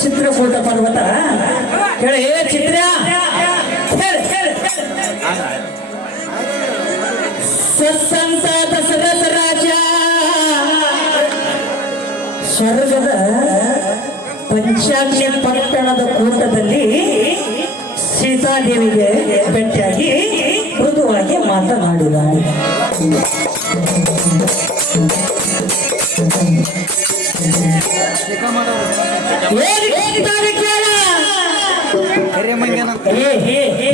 ಚಿತ್ರಕೂಟ ಪರ್ವತ? ಹೇಳಿ, ಏ ಚಿತ್ರ? ಸತ್ಸಂತ ದಶರಥ ರಾಜ. ಸ್ವರ್ಗದ ಪಂಚಾಕ್ಷಿ ಪಟ್ಟಣದ ಕೂಟದಲ್ಲಿ ಸೀತಾದೇವಿಗೆ ಭೇಟಿಯಾಗಿ ಮೃದುವಾಗಿ ಮಾತನಾಡಿದ ಏನ್ ಕೇಳ್ತಾರೆ ಕೇಳ? ಕರಿಮಂಗನಂತ ಏ, ಏ, ಏ.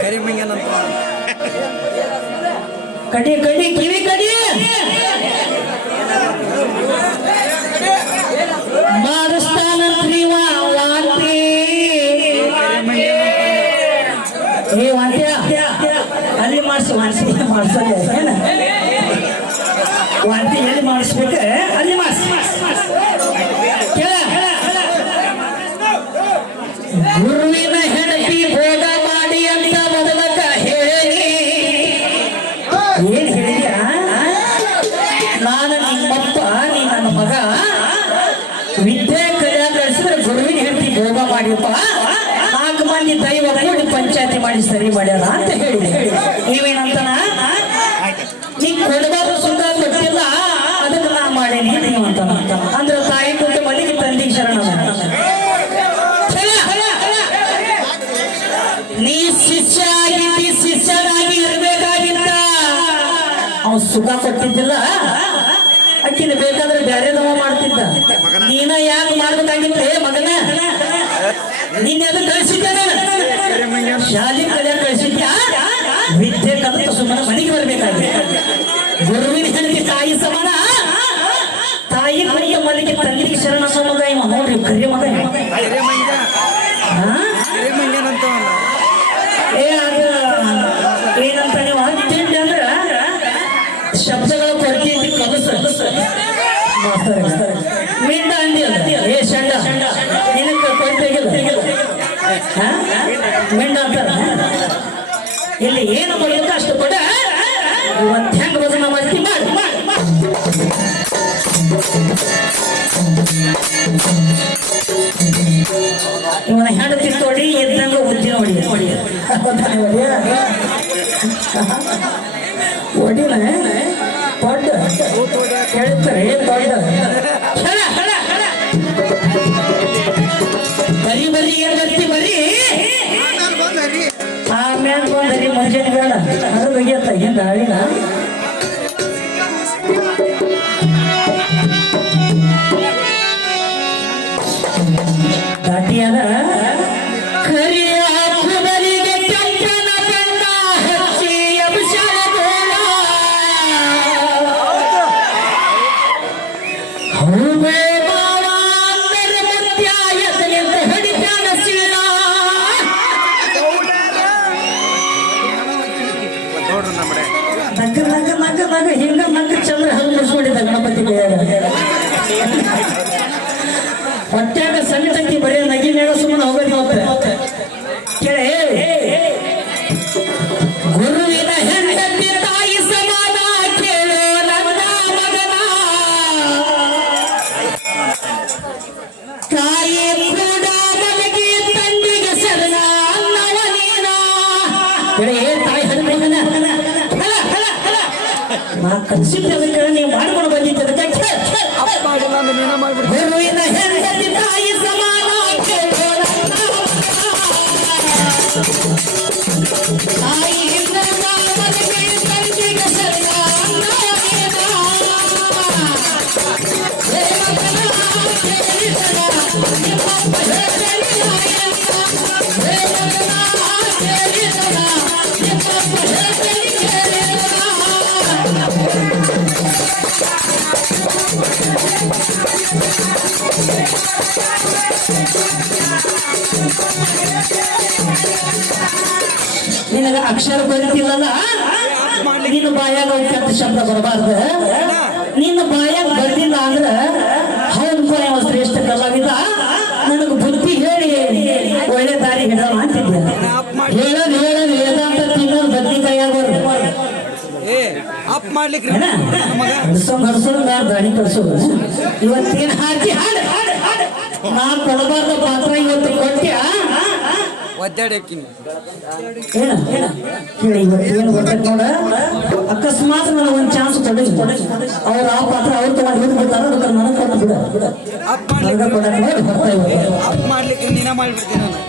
ಕರಿಮಂಗನಂತ ಕಡಿ ಕಡಿ ಕಿವಿ ಕಡಿ ಮಾಡಿಸ್ತಾನಂತ್ರಿ ಇವ ವಾಂತಿ ಏ ವಾಂತ್ಯ ಅಲ್ಲಿ ಮಾಡಿಸು ಮಾಡಿಸಿ ಮಾಡಿಸಲ್ಲ ಮಗ. ವಿದ್ಯೆ ಕಲ್ಯಾಣ ನಡೆಸಿದ್ರೆ ಗುರುವಿನ ಹೆಂಡತಿ ಭೋಗ ಮಾಡಿಪ್ಪ. ನಾಲ್ಕು ಮಂದಿ ದೈವ ಕೂಡಿ ಪಂಚಾಯತಿ ಮಾಡಿ ಸರಿ ಮಾಡ್ಯಾರ ಅಂತ ಹೇಳಿದೆ. ನೀವೇನಂತನ? ನೀ ಕೊಡಬಾರ್ದು ಸುಂದರ ಕೊಟ್ಟಿಲ್ಲ ಅದಕ್ಕೆ ನಾ ಮಾಡೇನಿ ಅಂತ ಅಂದ್ರೆ ತಾಯಿ ಕೊಟ್ಟು ಮಲ್ಲಿಗೆ ತಂದಿಗೆ ಶರಣ ನೀ ಶಿಷ್ಯ ಆಗಿದ್ದಿ ಶಿಷ್ಯನಾಗಿ ಇರ್ಬೇಕಾಗಿತ್ತ. ಅವ ಸುಖ ಕೊಟ್ಟಿದ್ದಿಲ್ಲ. ಅಕ್ಕಿನ ಬೇಕಾದ್ರೆ ಬ್ಯಾರೆದವ ಮಾಡ್ತಿದ್ದ. ನೀನ ಯಾಕೆ ಮಾಡ್ಬೇಕಾಗಿತ್ತೆ? ಮಗನ ನೀನ್ ಅದು ಕಳಿಸಿದ್ದೆ ಶಾಲೆ ಕಲಿಯ ಕಳಿಸಿದ್ಯಾ? ವಿದ್ಯೆ ಕಲಿತ ಸುಮ್ಮನೆ ಮನೆಗೆ ಬರ್ಬೇಕಾಗಿ ಗುರುವಿನ ಹೆಂಡತಿ ತಾಯಿ ಸಮಾನ? ತಾಯಿ ಮನೆಗೆ ಮನೆಗೆ ತಂಗಿಗೆ ಶರಣ ಸಮುದಾಯ ನೋಡ್ರಿ, ಕರಿಯ ಮಗ. ಮಿಂಡ ಇಲ್ಲಿ ಏನು ಕೊಡಬೇಕು ಅಷ್ಟು ಕೊಡ. ಇವತ್ತು ಹೆಂಗ್ ಭಜನ ಮಾಡ್ತಿ ಮಾಡಿ ಇವನ ಹೆಂಡತಿ ತೊಡಿ ಎದ್ದಂಗ ಬುದ್ಧಿ ನೋಡಿ. ಹೌದಾನೆ ಒಡೆಯ? ಒಡಿಲ ದೊಡ್ಡ ಹೇಳ್ತಾರೆ 아, 바로 얘기했다 이게 난리가 ನಗ್ಗ ನಗ್ಗ ಹಿಂಗ ನಗ್ಗ ಚಂದ್ರ ಹಂಗ ಮುಡ್ಸ್ಕೊಂಡಿದ್ದ ಗಣಪತಿ ನೀನ ಮಾಡ್ಬಿಡ್ತೀನಿ ಗುರುವಿನ ಹೆಂಡತಿ ತಾಯಿ ಸಮಾನ ಕೇಳು ನನ್ನ ತಾಯಿ ಅಕ್ಷರ ಗೊತ್ತಿಲ್ಲಲ್ಲ? ನಿನ್ನ ಬಾಯಾಗ ಒಂದು ಕೆಟ್ಟ ಶಬ್ದ ಬರಬಾರ್ದು. ನಿನ್ನ ಬಾಯಾಗ ಬರ್ತಿಲ್ಲ ಅಂದ್ರ ಹೌದು ಅವ ಶ್ರೇಷ್ಠ ಕಲಾವಿದ? ನನಗೆ ಬುದ್ಧಿ ಹೇಳಿ ಒಳ್ಳೆ ದಾರಿ ಹೇಳೋಣ ಅಂತಿದ್ದೆ. ಹೇಳೋದು ಹೇಳೋದು ವೇದಾಂತ ತಿನ್ನೋದು ಬದ್ನಿ ಕೈಯಾಗೋದು ಅಪ್ ಮಾಡ್ಲಿಕ್ಕೆ ಕಳ್ಸೋದು ಇವತ್ತೇನು ಹಾಕಿ ಹಾಡು ನಾ ಪಾತ್ರ ಇವತ್ತು ಕೊಟ್ಟ್ಯಾ ಏನ ಏನ ಹೇಳಿ. ಇವತ್ತೇನು ಗೊತ್ತೈತ್ ನೋಡ. ಅಕಸ್ಮಾತ್ ನನಗೆ ಒಂದು ಚಾನ್ಸ್ ಕೊಡಿ. ಅವ್ರ ಆ ಪಾತ್ರ ಅವ್ರು ತಗೊಂಡು ಹೋಗಿ ಬಿಡ್ತಾರ ಅದಕ್ಕೆ ನನಗೆ ಕೊಟ್ಟು ಬಿಡ. ಬಿಡ ಅಪ್ ನನಗೆ ಮಾಡ್ಲಿಕ್ಕೆ ಕೊಡಕ್ಕೆ ನೋಡಿ ಬರ್ತಾ ಇವ್ರು ಅಪ್ ಮಾಡ್ಲಿಕ್ಕೆ ನೀನ ಮಾಡ್ಬಿಡ್ತೀನಿ ನಾನು?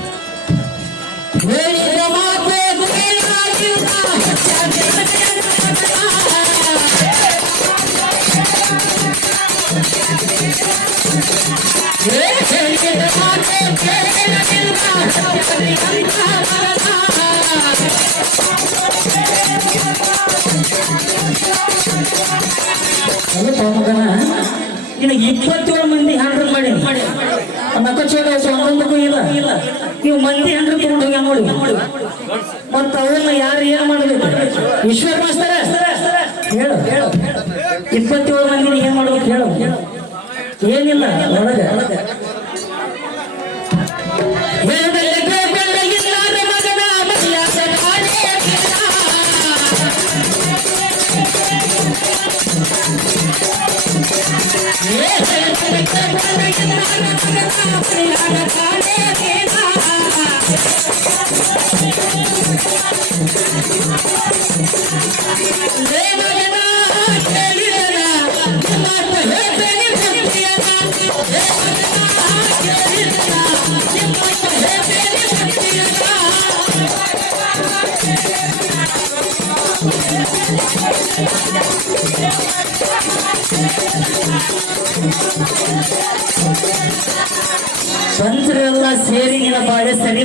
ಮಗನ ಇನ್ನು ಇಪ್ಪತ್ತೇಳು ಮಂದಿ ಹ್ಯಾಂಡ್ರಲ್ ಮಾಡಿ ನಕ್ಕಚೇಟ ಸಂಬಂಧಕ್ಕೂ ಇಲ್ಲ. ನೀವು ಮಂದಿ ಹ್ಯಾಂಡ್ರಲ್ ನೋಡಿ ಯಾರು ಏನ್ ಮಾಡಬೇಕು? ಈಶ್ವರ ಹೇಳು. ಇಪ್ಪತ್ತೇಳು ಮಂದಿ ಏನ್ ಮಾಡ್ಬೇಕು ಹೇಳು. ಏನಿಲ್ಲ, ಒಳಗೆ. Thank you.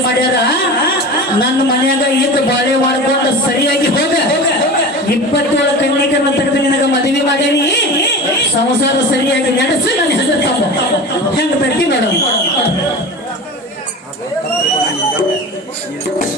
ಮಾಡ್ಯಾರ? ನನ್ನ ಮನ್ಯಾಗ ಇದ್ದ ಬಾಳೆ ಮಾಡ್ಕೊಂಡು ಸರಿಯಾಗಿ ಹೋಗ. ಇಪ್ಪತ್ತೇಳು ಕನ್ನಿಕರನ್ನ ತೆಗೆದು ನಿನಗ ಮದುವೆ ಮಾಡೇನಿ ಸಂಸಾರ ಸರಿಯಾಗಿ ನಡೆಸಿ ನನ್ನ ಹೆಸರು ತಮ್ಮ. ಹೆಂಗ ಬರ್ತೀನಿ ನೋಡಮ್ಮ